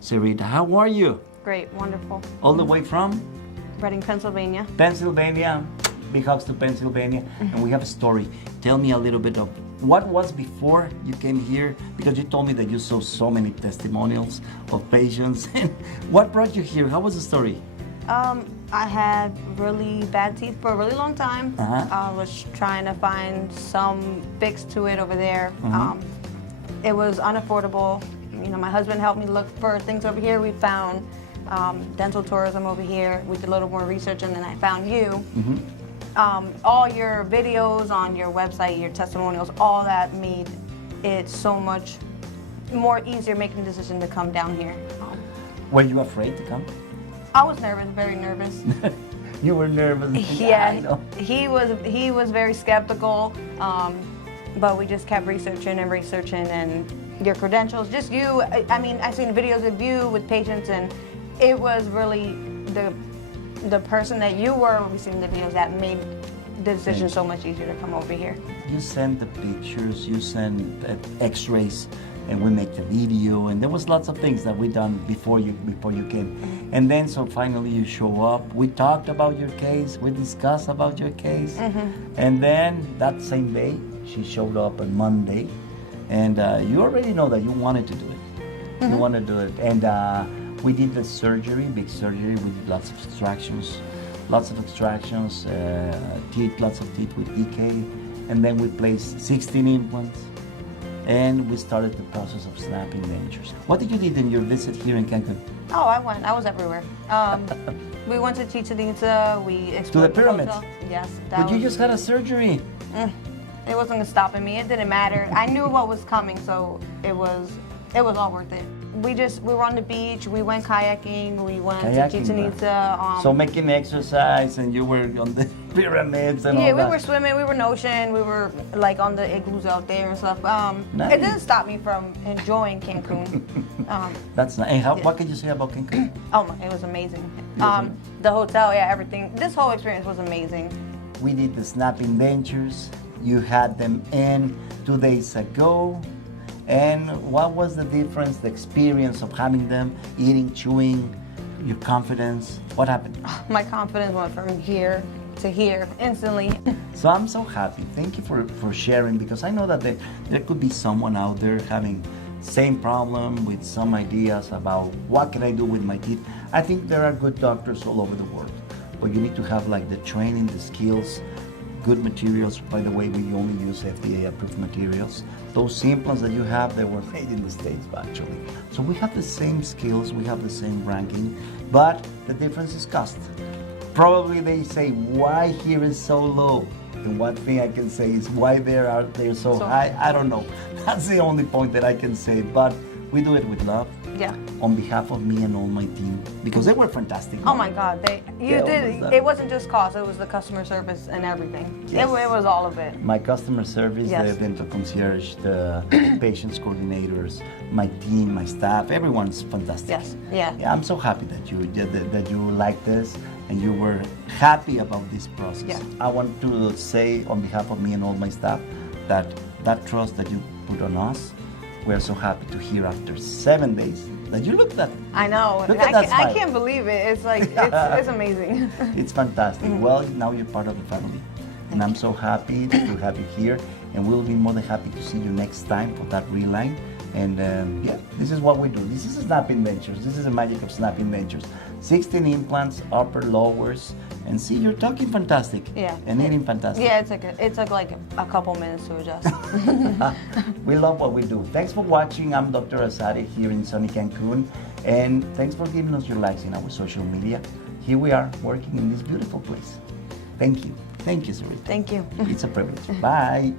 Serrita, how are you? Great, wonderful. All the way from? Reading, Pennsylvania. Pennsylvania. Big hugs to Pennsylvania. And we have a story. Tell me a little bit of what was before you came here, because you told me that you saw so many testimonials of patients. And what brought you here? How was the story? I had really bad teeth for a really long time. I was trying to find some fix to it over there. It was unaffordable. You know, my husband helped me look for things over here. We found dental tourism over here. We did a little more research, and then I found you. All your videos on your website, your testimonials, all that made it so much more easier making the decision to come down here. Were you afraid to come? I was nervous, very nervous. You were nervous. Yeah, he was very skeptical, but we just kept researching and researching, and your credentials, just you. I mean, I've seen videos of you with patients, and it was really the person that you were when we seen the videos that made the decision so much easier to come over here. You send the pictures, you send x-rays, and we make the video, and there was lots of things that we done before you came. And then so finally you show up, we talked about your case, we discussed about your case, and then that same day she showed up on Monday, and you already know that you wanted to do it. You wanted to do it, and we did the surgery, big surgery. We did lots of extractions, teeth, lots of teeth with EK, and then we placed 16 implants. And we started the process of snapping dentures. What did you do in your visit here in Cancun? Oh, I was everywhere. We went to Chichen Itza, we explored the pyramids? hotel. Yes. But you just had a surgery. It wasn't stopping me, it didn't matter. I knew what was coming, so it was all worth it. We were on the beach, we went kayaking, we went to Chichen Itza. So making exercise, and you were on the pyramids and all that. Yeah, we were swimming, we were in the ocean, we were like on the igloos out there and stuff. Nice. It didn't stop me from enjoying Cancun. That's nice. And what can you say about Cancun? Oh my, it was amazing. The hotel, yeah, everything. This whole experience was amazing. We did the snapping dentures. You had them in 2 days ago. And what was the difference, the experience of having them, eating, chewing, your confidence? What happened? My confidence went from here to here instantly. So I'm so happy. Thank you for sharing, because I know that there could be someone out there having same problem with some ideas about what can I do with my teeth. I think there are good doctors all over the world, but you need to have like the training, the skills, good materials. By the way, we only use FDA-approved materials. Those implants that you have, they were made in the States, actually. So we have the same skills, we have the same ranking, but the difference is cost. Probably they say, why here is so low? And one thing I can say is why they're so high. I don't know. That's the only point that I can say, but we do it with love. Yeah. On behalf of me and all my team, because they were fantastic. Oh my God, it wasn't just cost, it was the customer service and everything. Yes. It was all of it. My customer service, the dental concierge, the patients coordinators, my team, my staff, everyone's fantastic. Yes, yeah. I'm so happy that you like this and you were happy about this process. Yeah. I want to say on behalf of me and all my staff that trust that you put on us, we're so happy to hear after 7 days that you looked at. I know. I can't believe it. It's like, it's amazing. It's fantastic. Well, now you're part of the family. And I'm so happy to have you here. And we'll be more than happy to see you next time for that reline. And this is what we do. This is snapping dentures. This is the magic of snapping dentures. 16 implants, upper, lowers, and see, you're talking fantastic. Yeah. And eating fantastic. Yeah, it took like a couple minutes to adjust. We love what we do. Thanks for watching. I'm Dr. Arzate here in sunny Cancun. And thanks for giving us your likes in our social media. Here we are working in this beautiful place. Thank you. Thank you, Sarita. Thank you. It's a privilege. Bye.